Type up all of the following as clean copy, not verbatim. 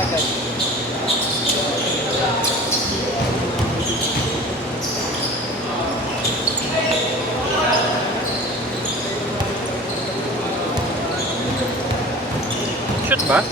agad. Shoot ba?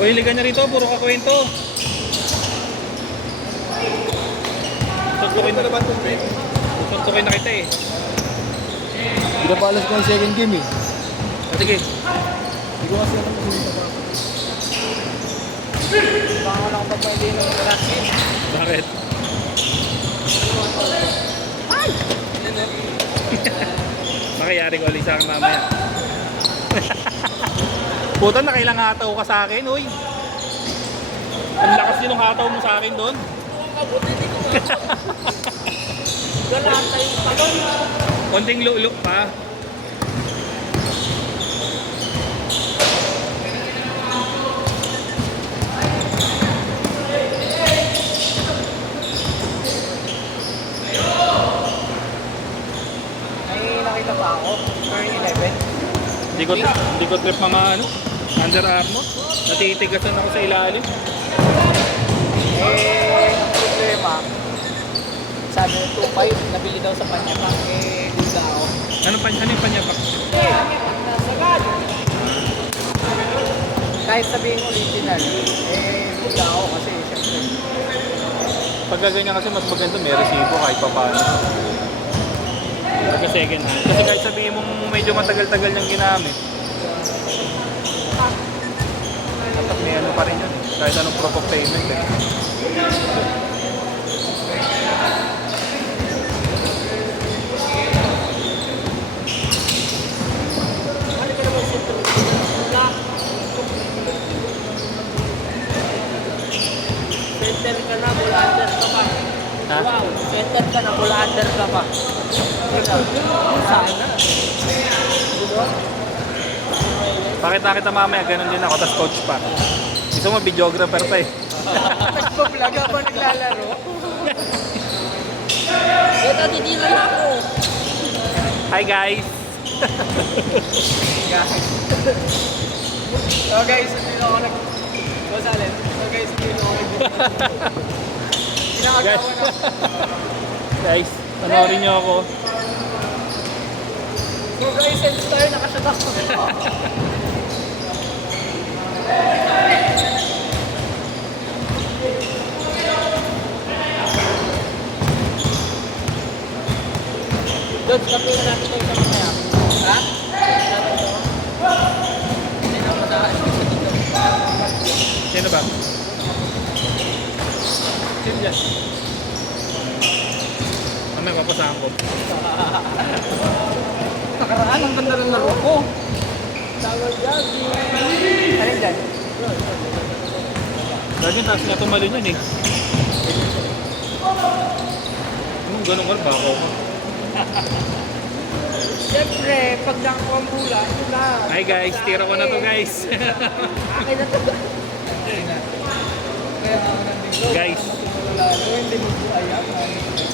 O iligan niya rito, puro kakwento. Tuntukin na ba ito? Tuntukin na kita eh. Pinapalas ko yung second game eh. Sige. Hindi ko kasi alam kung dito pa. Baka lang pa pwede ng last game. Bakit? Ay! Makayari ko ulit sa akin mamaya. Puta, nakailang hataw ka sa akin, uy. Ang lakas din ng hataw mo sa akin doon. Mabuti di ko galata yung talon. Konting lulok pa. May nakita pa ako. Turn 11. Hindi ko trip mga ano, Under Armour. Natitigasan ako sa ilalim. Ang problema, sabi ng 2.5, nabili daw sa Panyapak, duda ako. Ano yung panyapak? Nasagad! Kahit sabihin original, duda ako kasi siyempre. Pag ganyan kasi mas maganda, may resibo kahit pa paano. Pagka second hand. Kasi kahit sabihin mong medyo matagal-tagal niyang ginamit, dapat may ano pa rin yun. Kahit anong proof of payment eh. Ano ka naman sito? Center ka na, mula under ka pa. Ha? Wow, center ka na, mula under ka pa. Sana. Pakita kita mamaya, ganun din ako, tas coach pa. Gusto mo, videographer pa eh. Nagpa-vlog ako naglalaro. Ito, titilan ako. Hi guys! So guys, hindi na ako Gonzales. So guys, hindi na ako Pinakagawa na. Guys, panoorin niyo ako. So guys, and star, nakashot ako. Dodge, kape na natin kayo sa mamaya. Ha? Hindi na ako sa Sino ba? Sino dyan? Mamaya papasahan ko. nakaraan, ang ganda ng laro ko. Tawag Gabi. Ano dyan? Lagi taas nga tumalo niyan eh. Ganun ka, bako ka. Siyempre, pag nakuha ang hula, hula. Hi guys, tira ko na to guys. Akin na to. Guys.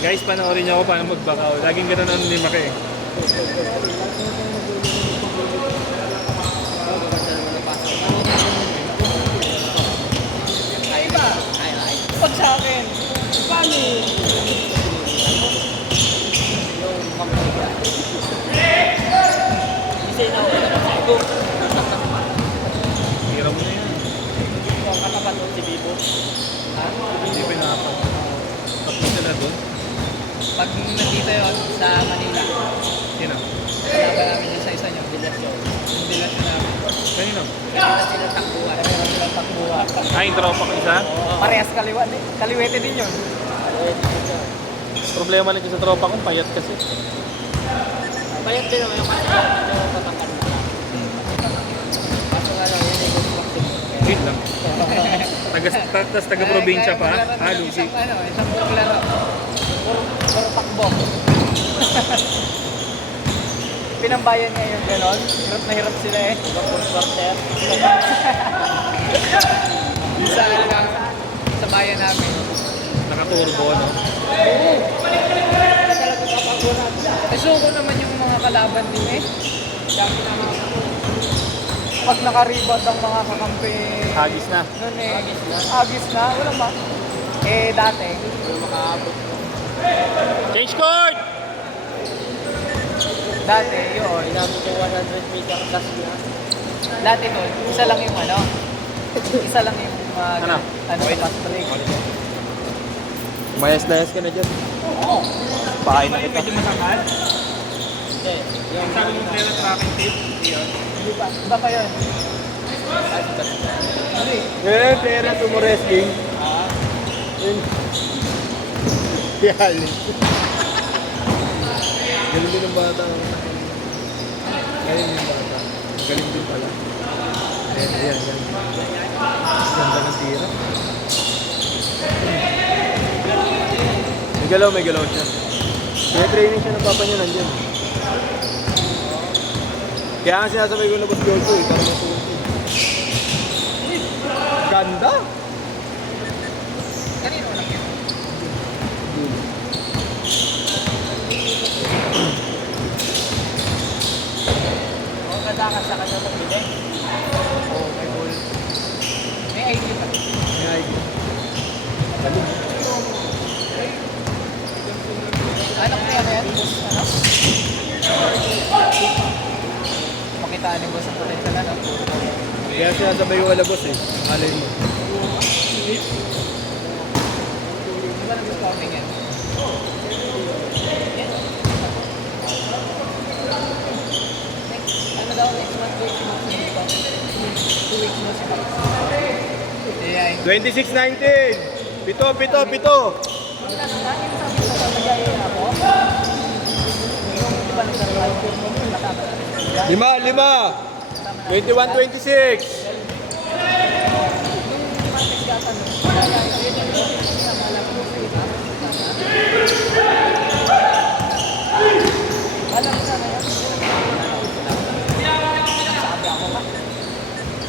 Guys, panoorin niyo ako paano magbakaw. Laging ganun ang lima ka eh. Ay ba? Pag sa akin, paano? Isa na ako na ako. Tira mo na yan. Ang katapat mo si Bibo. Ha? Hindi pinapa. Tapos sila doon. Pag nandito yun sa Manila, Sino? kalaban namin yung sa isa niyo, dilasyon. Yung dilasyon namin. Kanino? Meron silang takbuhan. Meron silang takbuhan. Ay, yung tropa ko isa. Parehas kaliwete din yun. Problema lang sa tropa ko, payat kasi. Payat din naman yung kasi yung tatangkad na lang. Kaso nga lang, yun ay good practice. Wait lang. Tas taga-probinsya pa. Lugi. Isang puro laro. Puro takbo. Pinambayan niya yung gano'n. Hirap na hirap sila eh. Quarter. Sa bayan namin. Naka-turbo, no? Nasuko naman yung mga kalaban din eh. Pag nakaribot ang mga kakampi, Hagis na. nun eh, agis na, wala ba? Eh dati, wala makaabot. Change court! Dati yun, inabot yung 100 meter plus na. Dati nun, isa lang yung ano, isa lang yung Ano? fast break. Mayas-layas ka na dyan. Oo. Pahay na kita. Pwede masangkal? Hindi, yung Sabi mo pala tracking tape. Yun. Iba pa yun. Hindi. Yan, pera sumo wrestling. Yun. Yali. Galing din ang bata. Galing din bata. Galing din pala. Ayan. Ganda ng tira. May galaw siya. Kaya training siya ng papa niya nandyan. Kaya nga sinasabay ko na Boss Jojo eh, para matuwa siya. Ganda! Kanino lang yun? Oo, kadakas sa kanya magbili. Oo, may goal. May ID pa. May idea. Galing. Anak niya na yan, boss, ano? Pakitaan ni boss ang potential na, no? Kaya sinasabay ko wala boss eh. Alay mo. Di ba nag-scouting yan? Yan. Ano daw, next month, 2 weeks mo dito. 2 weeks mo siya. Yeah, 26-19! Pito! yung sabi sa Magaya ako, yung di ba nagkaroon mo, kasama na rin. 5! 21-26!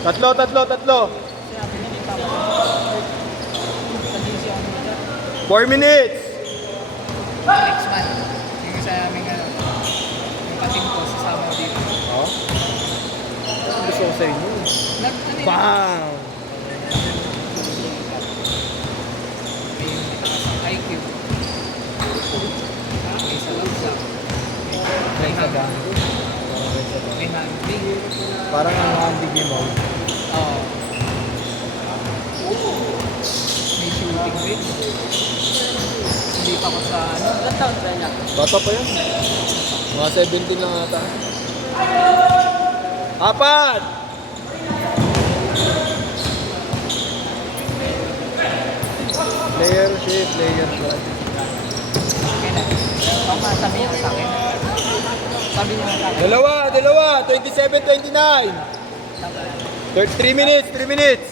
Tatlo! 4 minutes! Next month, yung sa aming yung kating ko, sasama ko dito. Oh? Gusto ko sa inyo. Bang! May IQ. May salagsak. May hanggang. May handling. Parang ang handi mo. Oo. May shooting rin. Hindi pa ko sa ano. Ilan taon ba niya? Bata pa yun. Mga 17 lang ata. 4! Player shift, player shot. Kailan? Mama, sabi niya sa akin. Sabi niya sa akin. Dalawa! 27-29! 3 minutes! 3 minutes!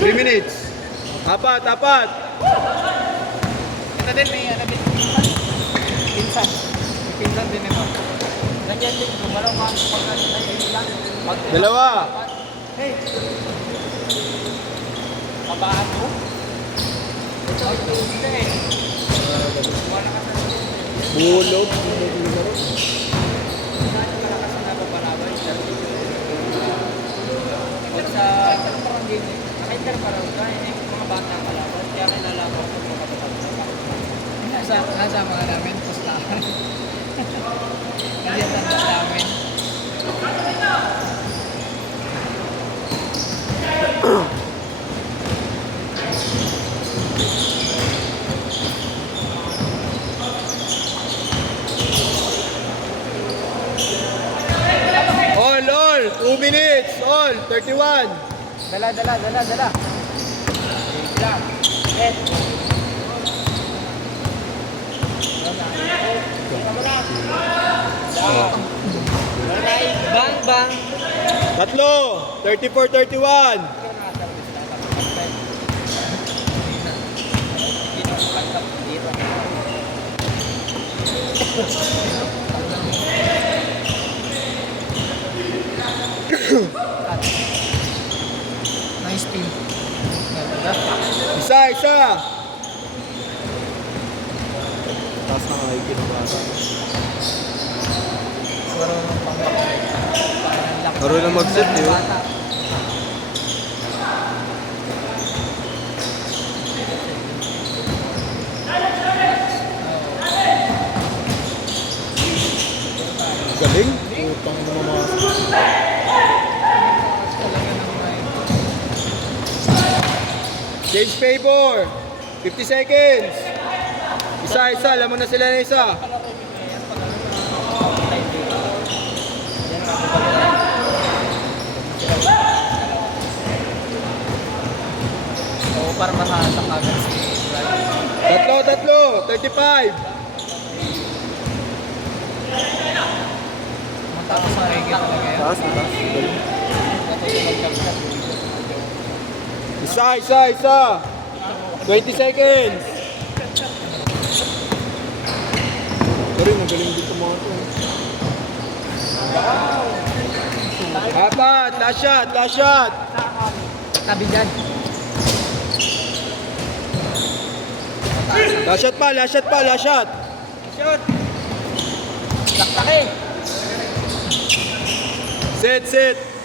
3 minutes! Apat! Ito din may ano din. Pinsan. May pinsan din ito. Ganyan din. Gumalaw ka pag naiilan. Dalawa! Hey! Kabaan mo? Ito ay tuwid na eh. Wala ka sa Bulog! malakas na napapalabay. Pag sa parang game eh. Naka-inter parang eh. Mga bata palaban. Kaya kinalaban ko mga katatanda. Nasama ka namin. Pustahan. Kasi ang tanda namin. minutes. All. 31. Dala. Lang. Set. Bang, bang. Tatlo. 34-31. Nice team. Isa. Taas na IQ ng bata. Marunong mag-set, eh. Galing. Putang na mga Change favor. 50 seconds. Isa. Alam mo na sila na isa. Oo, para mahasak agad si Brad. Tatlo. 35. Matapos sa reggae talaga yan. taas. Galing. Isa. 20 seconds. Pero magaling dito mga ito. Apat. Last shot. Tabi dyan. Last shot. Shoot! Laktake! Set.